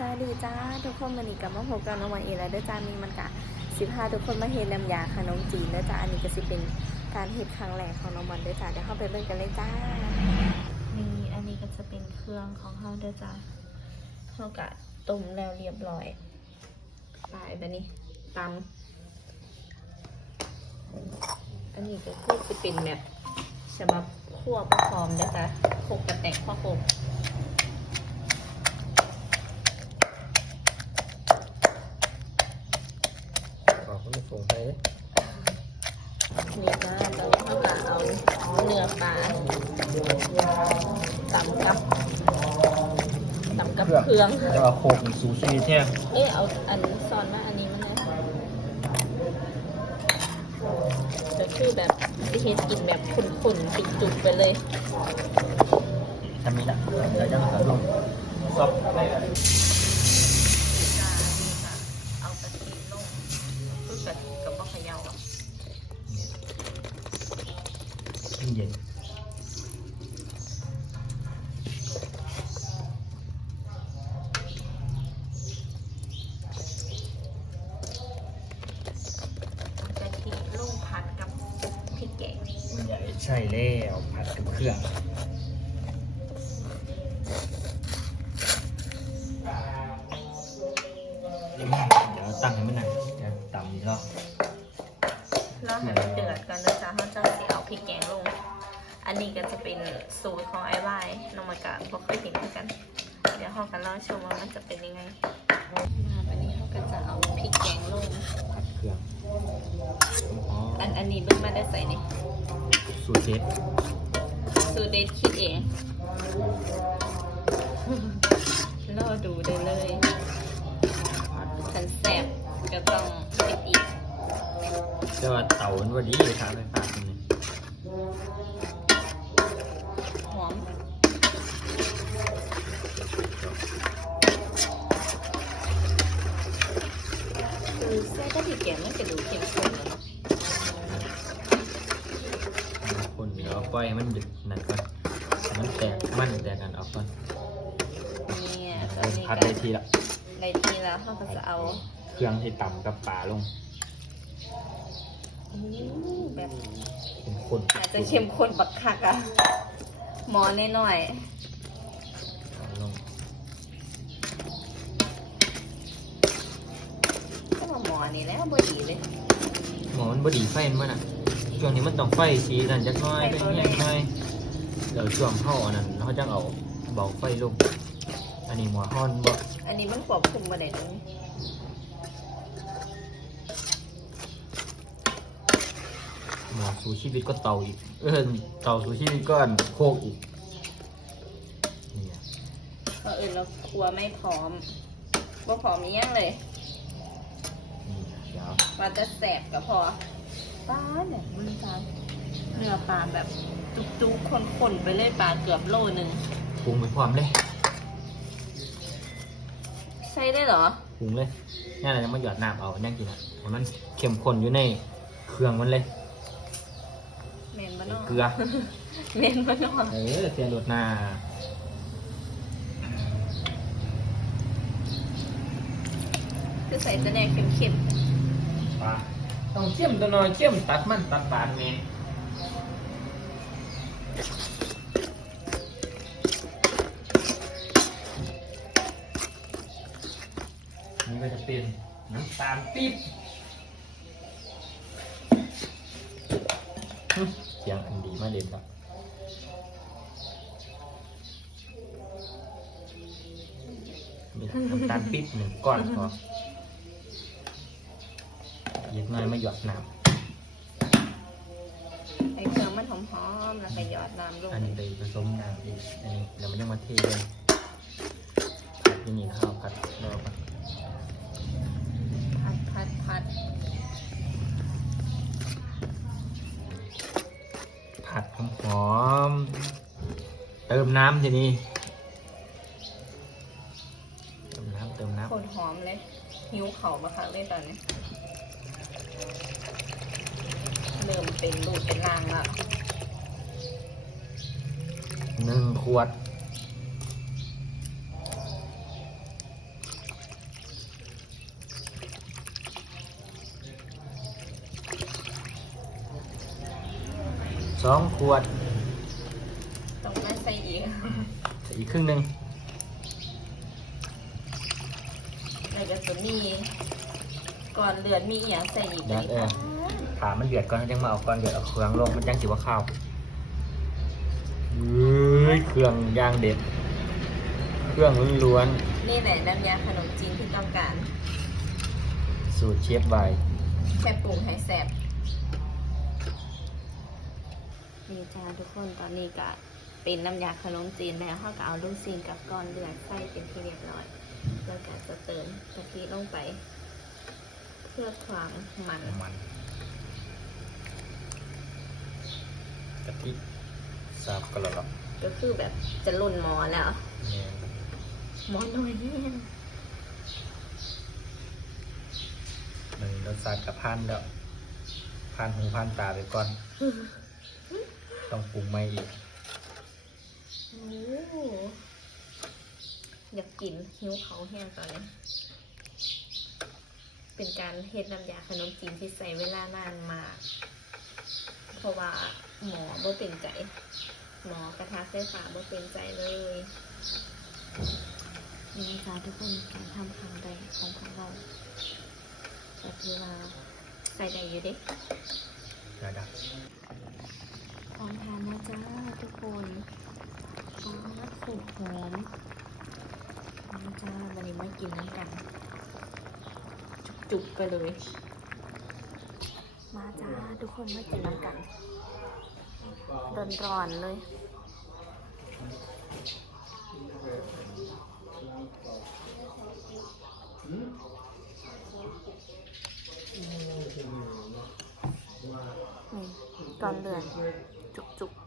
สวัสดีจ้าทุกคนมันนี้กับมาพบกับน้องวันอีแล้วเด้วยจ้ามีมันกะสิพาทุกคนมาเฮ็ดน้ำยาขนมจีนเด้วยจ้าอันนี้ก็สิเป็นการเฮ็ดครั้งแรกของน้องวันเด้วยจ้าเดี๋ยวเข้าไปเบิ่งกันเลยจ้านี่อันนี้ก็จะเป็นเครื่องของเฮาเด้วยจ้าเฮากะต้มแล้วเรียบร้อยปลายแบบนี้ตำอันนี้ก็คือจะเป็นแบบฉบับคั่วประคอมเด้วยจ้าโคกกระแตกข้อโคก ออกมันส่งไปเลย นี่จ้าตอนนี้เขาก็เอาเนื้อปลาตำกับตำกับเครื่องจะเอาโคกสูชีแท้เอ๊ะเอาอันซอนมาอันนี้มันนะจะคือแบบจะเฮ็ดกินแบบขุ่นๆจุกๆไปเลยทำนี้ละเดี๋ยวจะมาลงซอบเอากะทิลงคือกะทิกับบ่เขย่าอะเย็น กะทิลงผัดกับพริกแกง มัน ใช่แล้วผัดกับเครื่องเดี๋ยวตั้งให้มันหน่อยจะต่ำอีกรอบแล้วให้มันเดือดกันนะจ๊ะเขาจะสิเอาพริกแกงลง อันนี้ก็จะเป็นสูตรของไอ้วายน้องมากะพวกเคยเห็นเหมือนกัน เดี๋ยวเรากันเล่าชมว่ามันจะเป็นยังไง มาวันนี้เขาก็จะเอาพริกแกงลง ผัดเครื่อง อ๋ออันอันนี้เบิ่งมาได้ใส่นี่สูตรเชฟสูตรเด็ดคิดเองรอดูได้เลยฉันแสบก็ต้องคิดอีกแต่ว่าเตามันว่าดีทางไฟฟ้าตรงนี้หอมคือแซ่ก็พริกแกงมันจะดูเข้มข้นแล้วเนาะ คนเดี๋ยวป ล่อยให้มันดึกนั่นก่อนให้มันแตกมันแตกกันออกก่อนเนี่ยตอนเริ่มนี้พัดก็ได้ทีละได้ทีแล้วเขาก็จะเอาเครื่องที่ต่ำกับปลาลงอู้แบบเป็นข้นอาจจะเข้มข้นบักคักอะหมอน้หน่อยเอาลงๆก็มาหมอนี่แล้วบ่ดีเลย หมอมันบดีไฟมันอะช่วงนี้มันต้องไฟสีนั่นจักหน้อยไฟเป็นตัวไหนยังไงเดี๋ยวช่วงเข้าอันนั้นเขาจะเอาเบาไฟลงอันนี้หมอฮ้อนบ่อันนี้มันควบคุมบ่ได้เลยหมอสูชีวิตก็เตาอีก เออเตาสูชีวิตก็อันโคกอีกเนี่ยก็อื่นเราครัวไม่พร้อมบ่พร้อมอีหยังเลยนี่เดี๋ย วว่าจะแสบก็พอป้าเนี่ยมันจานเนื้อปลาแบบจุกๆคนๆไปเลยปลาเกือบโลหนึ่งปรุงไปพร้อมเลยใช่ได้เหรอปรุงเลยนี่เราจะมาหยอดน้ำเอาเนี่ยกินอะให้มันเข้มข้นอยู่ในเครื่องมันเลยเมนบ้านนอกเกลือเมนบ้านนอกเออเสียรดหน้าคือใส่แสดงเข้ม ปลาต้องเข้มตัวน้อยเข้มตัดมันตัดปานเมนนี่ก็จะเป็นน้ำตาลปี๊บหึเสียงอันดีมากเลยครับมีน้ำตาลปี๊บหนึ่งก้อนพอเย็ด น้อยไม่หยอดน้ำให้เครื่องมันหอมๆแล้วก็หยอดน้ำลงอันนี้ไปผสมน้ำอีกอันนี้เราไม่ต้องมาเทเลยผัดที่นี่ข้าวผัดรอก่อนพัดพัดพัดผัดหอมๆเติมน้ำทีนี้เติมน้ำเติมน้โคตรหอมเลยหิวเข่ามาค่ะเลยตอนนี้ เป็นลูกเป็นนางละหนึ่งขวด สองขวดตรงนั้นใส่อีกใส่อีกครึ่งหนึ่งแล้วก็จะมีก่อนเลือดมีเอียใส่อีกได้เอง ถามมันเดือดก่อนยังมาเอาก่อนเดือดเอาเครื่องลงมันยังจิว่าข้าวเฮ้ยเครื่องย่างเด็ด เครื่องล้วนนี่แหละน้ำยาขนมจีนที่ต้องการ ๆสูตรเชฟไวแค่ปรุงให้แซ่บนี่จ้าทุกคนตอนนี้ก็เป็นน้ำยาขนมจีนแล้วเขาก็เอาลูกซีนกับก้อนเลือดใส่เป็นที่เรียบร้อย แล้วก็จะเติมกะทิลงไป เพื่อความมัน มัน กะทิสับกระหล่ำก็คือแบบจะลุ่นหมอแล้วเนี่ยหมอน้อยแน่มันรสชาติกับพันแล้วพันหูพันตาไปก่อน ต้องปรุงไม่อีกโอ้อยากกินหิวเขาแห้งตอนนี้เป็นการเฮ็ดน้ำยาขนมจีนที่ใส่เวลานานมาก เพราะว่า หมอบ่เป็นใจ หมอกระทะไฟฟ้าบ่เป็นใจเลยนี่จ้าทุกคนการทำครั้งแรกของพวกเราแต่คือว่าใส่ได้อยู่เด็กเดี๋ยวดับพร้อมทานนะจ้าทุกคนหอมสุดหอมนะจ้าวันนี้มากินน้ำกันจุกๆไปเลย มาจ้าทุกคนมากินน้ำกัน ร้อนๆเลย นี่ก่อนเดือนจุกๆ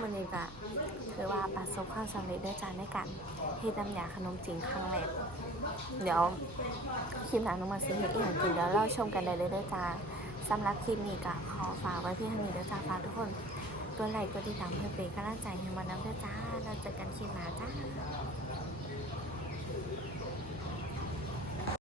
วันนี้ก็คือว่าประสบความสำเร็จด้วยจานในการเฮ็ดน้ำยาขนมจีนครั้งแรกเดี๋ยวคลิปหน้าน้องมาซื้อเฮ็ดอีกอย่างจริงเดี๋ยวเราชมกันได้เลยด้อจ้าสำหรับคลิปนี้ก็ขอฝากไว้เพียงเท่านี้ด้อจ้าฝากทุกคนตัวไลค์ตัวติดตามเพื่อเป็นกำลังใจให้มาน้ำด้อจ้าเราเจอกันคลิปหน้าจ้า